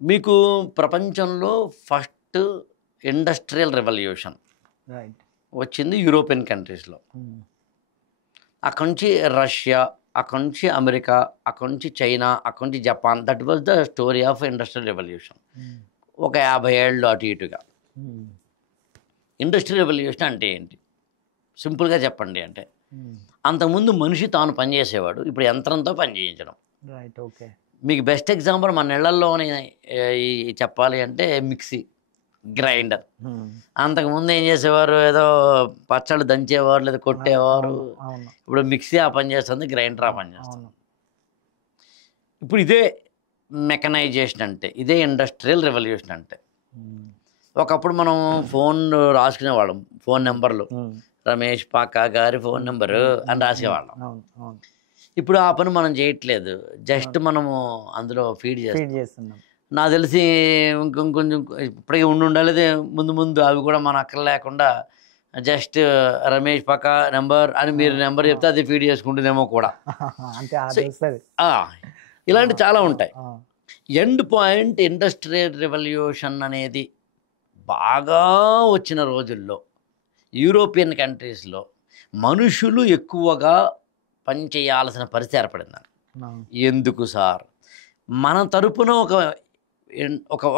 మీకు ప్రపంచంలో first industrial revolution right. వచ్చింది యూరోపియన్ కంట్రీస్లో. అక్కడి నుంచి రష్యా, అక్కడి నుంచి అమెరికా, అక్కడి నుంచి చైనా, అక్కడి నుంచి Japan. That was the story of industrial revolution. ఒక 50 ఏళ్ళు అటు ఇటుగా. ఇండస్ట్రియల్ రెవల్యూషన్ అంటే ఏంటి? సింపుల్గా చెప్పండి. అంటే అంతకుముందు మనిషి తాను పనిచేసేవాడు, ఇప్పుడు యంత్రంతో పని చేయించడం. రైట్. ఓకే. మీకు బెస్ట్ ఎగ్జాంపుల్ మన ఇళ్లల్లోనే చెప్పాలి అంటే మిక్సీ, గ్రైండర్. అంతకుముందు ఏం చేసేవారు? ఏదో పచ్చళ్ళు దంచేవారు లేదా కొట్టేవారు. ఇప్పుడు మిక్సీ ఆ పని చేస్తుంది, గ్రైండర్ ఆ పని చేస్తుంది. ఇప్పుడు ఇదే మెకనైజేషన్ అంటే, ఇదే ఇండస్ట్రియల్ రెవల్యూషన్ అంటే. ఒకప్పుడు మనం ఫోన్ రాసుకునేవాళ్ళం, ఫోన్ నెంబర్లు, రమేష్ పాకా గారి ఫోన్ నెంబరు అని రాసేవాళ్ళం. ఇప్పుడు ఆ పని మనం చేయట్లేదు, జస్ట్ మనము అందులో ఫీడ్ చేస్తున్నాం. నాకు తెలిసి ఇంకొంచెం ఇప్పటికీ ఉండాలి, ముందు ముందు అవి కూడా మన అక్కర్ లేకుండా జస్ట్ రమేష్ పక్క నెంబర్ అని మీరు నెంబర్ చెప్తే అది ఫీడ్ చేసుకుంటుందేమో కూడా. ఇలాంటి చాలా ఉంటాయి. ఎండ్ పాయింట్ ఇండస్ట్రియల్ రెవల్యూషన్ అనేది బాగా వచ్చిన రోజుల్లో యూరోపియన్ కంట్రీస్లో మనుషులు ఎక్కువగా పని చేయాల్సిన పరిస్థితి ఏర్పడింది. ఎందుకు సార్? మన తరపున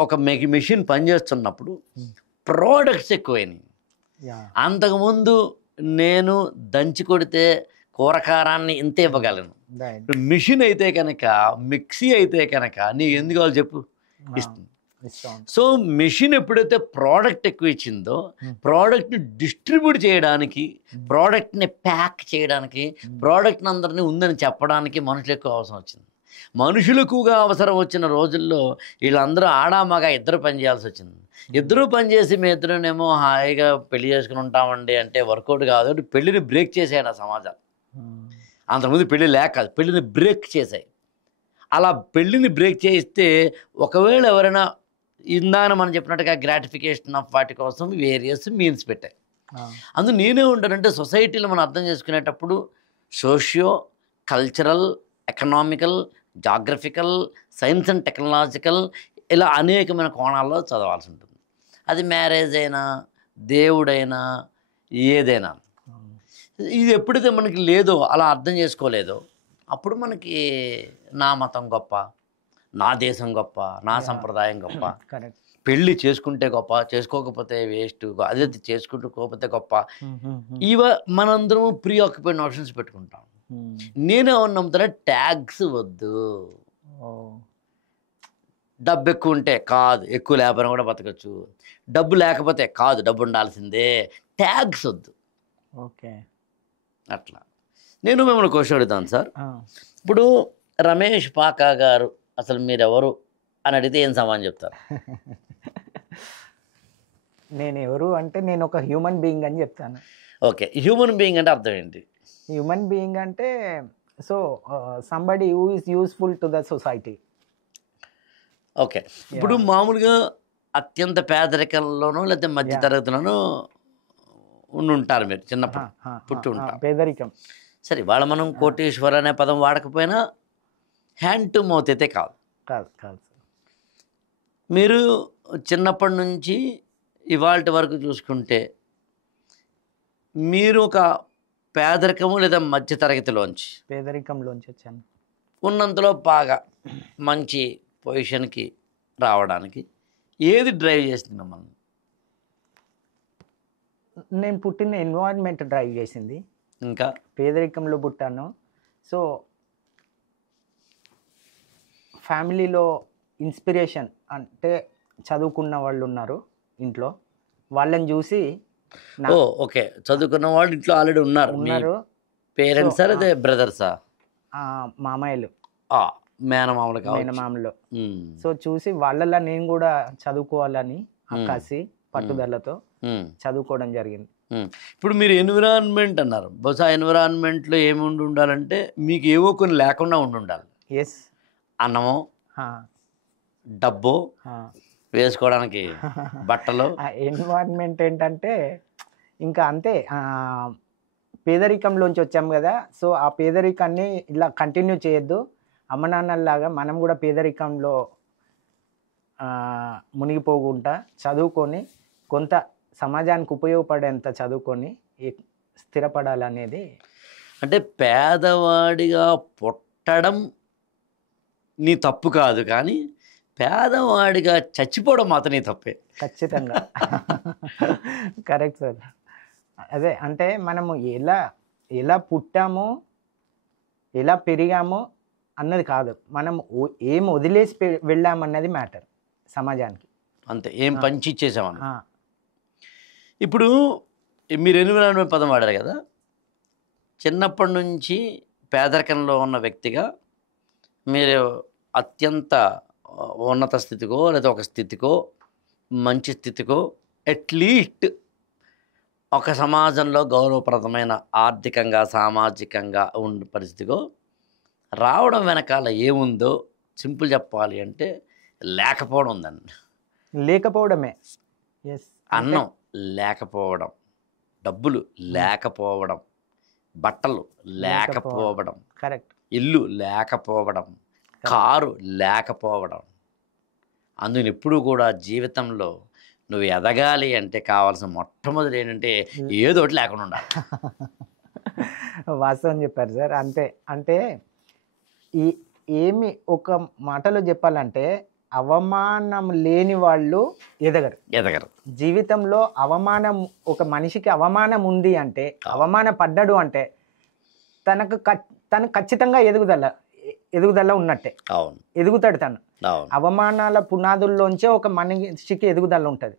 ఒక మెషిన్ పనిచేస్తున్నప్పుడు ప్రోడక్ట్స్ ఎక్కువైనాయి. అంతకుముందు నేను దంచి కొడితే కూరకారాన్ని ఇంత ఇవ్వగలను. మిషన్ అయితే కనుక, మిక్సీ అయితే కనుక నీకు ఎందుకు కావాలి చెప్పు, ఇస్తుంది. సో మెషిన్ ఎప్పుడైతే ప్రోడక్ట్ ఎక్కువ ఇచ్చిందో, ప్రోడక్ట్ని డిస్ట్రిబ్యూట్ చేయడానికి, ప్రోడక్ట్ని ప్యాక్ చేయడానికి, ప్రోడక్ట్ని అందరినీ ఉందని చెప్పడానికి మనుషులు ఎక్కువ అవసరం వచ్చింది. మనుషులు ఎక్కువగా అవసరం వచ్చిన రోజుల్లో వీళ్ళందరూ ఆడామగా ఇద్దరు పని చేయాల్సి వచ్చింది. ఇద్దరు పని చేసి మీ ఇద్దరునేమో హాయిగా పెళ్లి చేసుకుని ఉంటామండి అంటే వర్కౌట్ కాదు. పెళ్లిని బ్రేక్ చేసాయి నా సమాజాలు. అంతకుముందు పెళ్లి లేక కాదు, పెళ్లిని బ్రేక్ చేశాయి. అలా పెళ్లిని బ్రేక్ చేయిస్తే ఒకవేళ ఎవరైనా ఇందాక మనం చెప్పినట్టుగా గ్రాటిఫికేషన్ ఆఫ్ వాటి కోసం వేరియస్ మీన్స్ పెట్టాయి. అందుకు నేనే ఉంటానంటే సొసైటీలో మనం అర్థం చేసుకునేటప్పుడు socio cultural, economical, geographical, science and technological, ఇలా అనేకమైన కోణాల్లో చదవాల్సి ఉంటుంది. అది మ్యారేజ్ అయినా, దేవుడైనా, ఏదైనా. ఇది ఎప్పుడైతే మనకి లేదో, అలా అర్థం చేసుకోలేదో, అప్పుడు మనకి నా మతం గొప్ప, నా దేశం గొప్ప, నా సంప్రదాయం గొప్ప, పెళ్ళి చేసుకుంటే గొప్ప, చేసుకోకపోతే వేస్ట్, అదే చేసుకుంటుకోకపోతే గొప్ప, మనందరం ప్రీ ఆక్యుపైడ్ ఆప్షన్స్ పెట్టుకుంటాం. నేనే నమ్ముతానే ట్యాగ్స్ వద్దు. డబ్బు ఎక్కువ ఉంటే కాదు, ఎక్కువ లేకపోయినా కూడా బతకచ్చు. డబ్బు లేకపోతే కాదు, డబ్బు ఉండాల్సిందే. ట్యాగ్స్ వద్దు. ఓకే. అట్లా నేను మిమ్మల్ని క్వశ్చన్ అడుగుతాను సార్. ఇప్పుడు రమేష్ పాకా గారు అసలు మీరెవరు అని అడిగితే ఏం సమాధానం చెప్తారు? నేను ఎవరు అంటే నేను ఒక హ్యూమన్ బీయింగ్ అని చెప్తాను. ఓకే, హ్యూమన్ బీయింగ్ అంటే అర్థం ఏంటి? హ్యూమన్ బీయింగ్ అంటే so somebody who is useful to the society. Okay, ఇప్పుడు మామూలుగా అత్యంత పేదరికంలోనూ లేకపోతే మధ్య తరగతిలోనూ ఉంటారు మీరు, చిన్నప్పుడు పుట్టి ఉంటారు. పేదరికం సరే, వాళ్ళ మనం కోటీశ్వర అనే పదం వాడకపోయినా హ్యాండ్ టు మౌత్ అయితే కాదు. మీరు చిన్నప్పటి నుంచి ఇవాళ వరకు చూసుకుంటే మీరు ఒక పేదరికము లేదా మధ్య పేదరికంలోంచి వచ్చాను. ఉన్నంతలో బాగా మంచి పొజిషన్కి రావడానికి ఏది డ్రైవ్ చేసింది మిమ్మల్ని? నేను పుట్టిన ఎన్వైరన్మెంట్ డ్రైవ్ చేసింది. ఇంకా పేదరికంలో పుట్టాను. సో ఫ్యామిలీలో ఇన్స్పిరేషన్ అంటే చదువుకున్న వాళ్ళు ఉన్నారు ఇంట్లో, వాళ్ళని చూసి. ఓకే, చదువుకున్న వాళ్ళు ఇంట్లో ఆల్రెడీ ఉన్నారు. పేరెంట్సా లేదా బ్రదర్సా? మామయ్యలు, మేనమామలు. సో చూసి వాళ్ళలా నేను కూడా చదువుకోవాలని ఆకాశి పట్టుదలతో చదువుకోవడం జరిగింది. ఇప్పుడు మీరు ఎన్విరాన్మెంట్ అన్నారు, బహుశా ఎన్విరాన్మెంట్లో ఏమి ఉండాలంటే మీకు ఏవో కొన్ని లేకుండా ఉండాలి. ఎస్, అన్నము, డబ్బు, వేసుకోవడానికి బట్టలు. ఎన్విరాన్మెంట్ ఏంటంటే ఇంకా అంతే, పేదరికంలోంచి వచ్చాం కదా, సో ఆ పేదరికాన్ని ఇలా కంటిన్యూ చేయొద్దు. అమ్మ నాన్నల్లాగా మనం కూడా పేదరికంలో మునిగిపోకుండా చదువుకొని కొంత సమాజానికి ఉపయోగపడేంత చదువుకొని స్థిరపడాలనేది. అంటే పేదవాడిగా పుట్టడం నీ తప్పు కాదు, కానీ పేదవాడిగా చచ్చిపోవడం మాత్రం నీ తప్పే. ఖచ్చితంగా కరెక్ట్ సార్. అదే అంటే మనము ఎలా ఎలా పుట్టామో ఎలా పెరిగామో అన్నది కాదు, మనం ఏం వదిలేసి వెళ్ళామన్నది మ్యాటర్ సమాజానికి. అంతే, ఏం పంచి ఇచ్చేసామని. ఇప్పుడు మీరు ఎన్విరాన్మెంట్ పదం వాడారు కదా, చిన్నప్పటి నుంచి పేదరికంలో ఉన్న వ్యక్తిగా మీరు అత్యంత ఉన్నత స్థితికో లేదా ఒక స్థితికో మంచి స్థితికో అట్లీస్ట్ ఒక సమాజంలో గౌరవప్రదమైన ఆర్థికంగా సామాజికంగా ఉన్న పరిస్థితికో రావడం వెనకాల ఏముందో సింపుల్ చెప్పాలి అంటే లేకపోవడం ఉందండి. లేకపోవడమే. అన్నం లేకపోవడం, డబ్బులు లేకపోవడం, బట్టలు లేకపోవడం, కరెక్ట్, ఇల్లు లేకపోవడం, కారు లేకపోవడం. అందుకని ఎప్పుడు కూడా జీవితంలో నువ్వు ఎదగాలి అంటే కావాల్సిన మొట్టమొదటి ఏంటంటే ఏదో ఒకటి లేకుండా ఉండాలి. వాస్తవం చెప్పారు సార్. అంతే, అంటే ఈ ఏమి ఒక మాటలో చెప్పాలంటే అవమానం లేని వాళ్ళు ఎదగరు. జీవితంలో అవమానం, ఒక మనిషికి అవమానం ఉంది అంటే, అవమాన పడ్డాడు అంటే తను ఖచ్చితంగా ఎదుగుదల ఉన్నట్టే. అవును, ఎదుగుతాడు తను. అవమానాల పునాదుల్లోంచే ఒక మనిషికి ఎదుగుదల ఉంటుంది.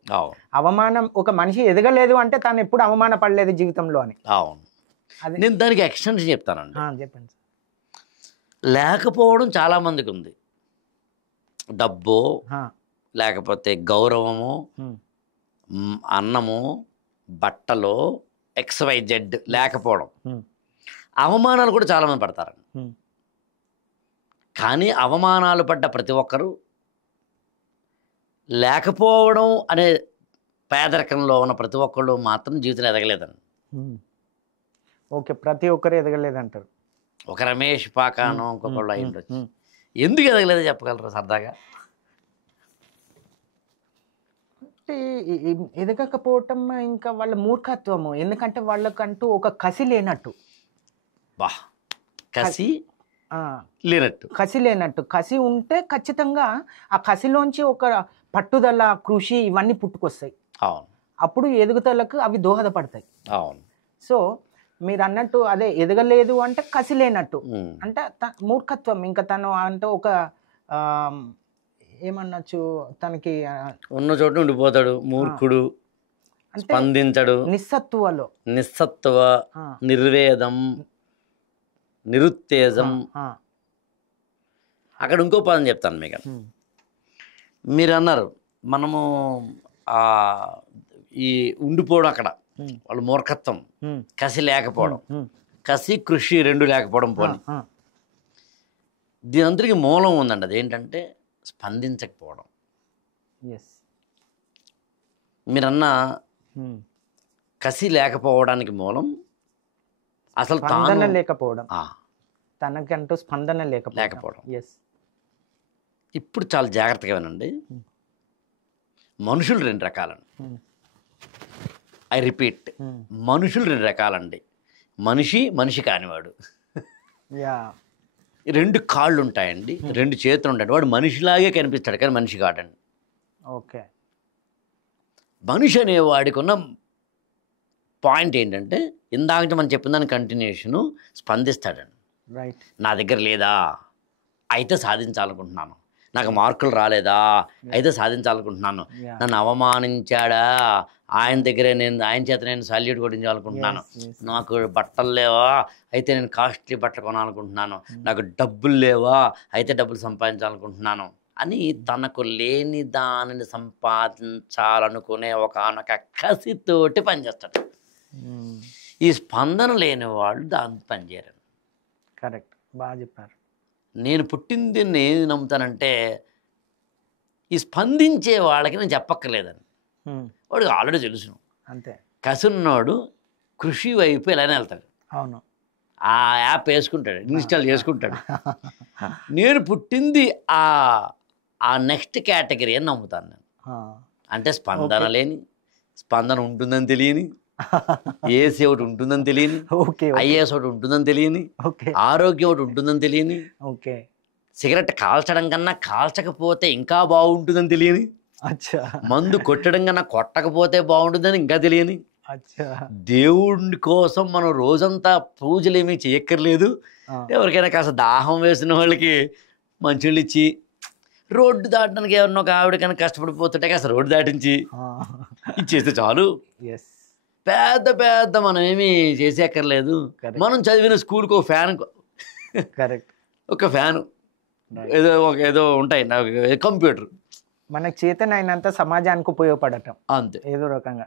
అవమానం, ఒక మనిషి ఎదగలేదు అంటే తను ఎప్పుడు అవమాన పడలేదు జీవితంలో అని. అవును, నేను దానికి ఎక్స్టెన్షన్ చెప్తానండి. చెప్పండి సార్. లేకపోవడం చాలామందికి ఉంది. డబ్బు, లేకపోతే గౌరవము, అన్నము, బట్టలు, XYZ లేకపోవడం. అవమానాలు కూడా చాలామంది పడతారండి. కానీ అవమానాలు పడ్డ ప్రతి ఒక్కరూ లేకపోవడం అనే పేదరికంలో ఉన్న ప్రతి ఒక్కళ్ళు మాత్రం జీవితంలో ఎదగలేదండి. ఓకే, ప్రతి ఒక్కరు ఎదగలేదంటారు. ఒక రమేష్ పాకాను ఇంకొకళ్ళు అయి ఉండొచ్చు. ఎందుకు ఎదగలేదో చెప్పగలరా సరదాగా? ఎదగకపోవటం ఇంకా వాళ్ళ మూర్ఖత్వము. ఎందుకంటే వాళ్ళకంటూ ఒక కసి లేనట్టు. కసి లేనట్టు. కసి ఉంటే ఖచ్చితంగా ఆ కసిలోంచి ఒక పట్టుదల, కృషి ఇవన్నీ పుట్టుకొస్తాయి. అవును, అప్పుడు ఎదుగుదలకు అవి దోహదపడతాయి. అవును. సో మీరు అన్నట్టు అదే ఎదగలేదు అంటే కసి లేనట్టు, అంటే మూర్ఖత్వం. ఇంకా తను అంటే ఒక ఏమనొచ్చు, తనకి ఉన్న చోట ఉండిపోతాడు, మూర్ఖుడు, స్పందించడు, నిస్సత్వ, నిర్వేదం, నిరుత్తేజం. అక్కడ ఇంకో పదం చెప్తాను మీకు. మీరు అన్నారు మనము ఈ ఉండిపోవడం, అక్కడ వాళ్ళ మూర్ఖత్వం, కసి లేకపోవడం, కసి కృషి రెండు లేకపోవడం. పోనీ దీని అందరికీ మూలం ఉందండి. అదేంటంటే స్పందించకపోవడం. మీరన్న కసి లేకపోవడానికి మూలం అసలు స్పందన లేకపోవడం, తనకంటూ స్పందన లేకపోవడం. ఇప్పుడు చాలా జాగ్రత్తగా వినండి. మనుషులు రెండు రకాలండి. ఐ రిపీట్, మనుషులు రెండు రకాలండి. మనిషి కానివాడు. రెండు కాళ్ళు ఉంటాయండి, రెండు చేతులు ఉంటాయండి. వాడు మనిషిలాగే కనిపిస్తాడు కానీ మనిషి కాడండి. ఓకే, మనిషి అనేవాడికి ఉన్న పాయింట్ ఏంటంటే ఇందాక మనం చెప్పిన దాని కంటిన్యూషను, స్పందిస్తాడండి. నా దగ్గర లేదా అయితే సాధించాలనుకుంటున్నాను, నాకు మార్కులు రాలేదా అయితే సాధించాలనుకుంటున్నాను, నన్ను అవమానించాడా ఆయన చేత నేను సాల్యూట్ కొట్టించాలనుకుంటున్నాను, నాకు బట్టలు లేవా అయితే నేను కాస్ట్లీ బట్టలు కొనాలనుకుంటున్నాను, నాకు డబ్బులు లేవా అయితే డబ్బులు సంపాదించాలనుకుంటున్నాను అని తనకు లేని దానిని సంపాదించాలనుకునే ఒకనొక కసితోటి పనిచేస్తాడు. ఈ స్పందన లేని వాళ్ళు దాన్ని పనిచేయరు. కరెక్ట్, బాగా చెప్పారు. నేను పుట్టింది నేను నమ్ముతానంటే ఈ స్పందించే వాళ్ళకి నేను చెప్పక్కర్లేదని వాడికి ఆల్రెడీ తెలుసు. అంతే, కసున్నోడు కృషి వైపు ఎలానే వెళ్తాడు. అవును, ఆ యాప్ వేసుకుంటాడు, ఇన్స్టాల్ చేసుకుంటాడు. నేను పుట్టింది ఆ నెక్స్ట్ కేటగిరీ అని నమ్ముతాను నేను. అంటే స్పందన లేని, స్పందన ఉంటుందని తెలియని, ఏసీ ఒకటి ఉంటుందని తెలియని, ఐఏఎస్ ఒకటి ఉంటుందని తెలియని, ఆరోగ్యం ఒకటి ఉంటుందని తెలియని, సిగరెట్ కాల్చడం కన్నా కాల్చకపోతే ఇంకా బాగుంటుందని తెలియని, మందు కొట్టడం కన్నా కొట్టకపోతే బాగుంటుందని ఇంకా తెలియని, దేవుడి కోసం మనం రోజంతా పూజలు ఏమీ చేయక్కర్లేదు, ఎవరికైనా కాస్త దాహం వేసిన వాళ్ళకి మంచినీళ్ళు ఇచ్చి, రోడ్డు దాటడానికి ఎవరినో ఒక ఆవిడకైనా కష్టపడిపోతుంటే కాస్త రోడ్డు దాటించి ఇచ్చేస్తే చాలు. పెద్ద పెద్ద మనం ఏమీ చేసేక్కర్లేదు. మనం చదివిన స్కూల్కి ఒక ఫ్యాన్, ఒక ఫ్యాను, ఏదో ఉంటాయి కంప్యూటర్, మనకు చేతనైనంత సమాజానికి ఉపయోగపడటం అంతే. ఏదో రకంగా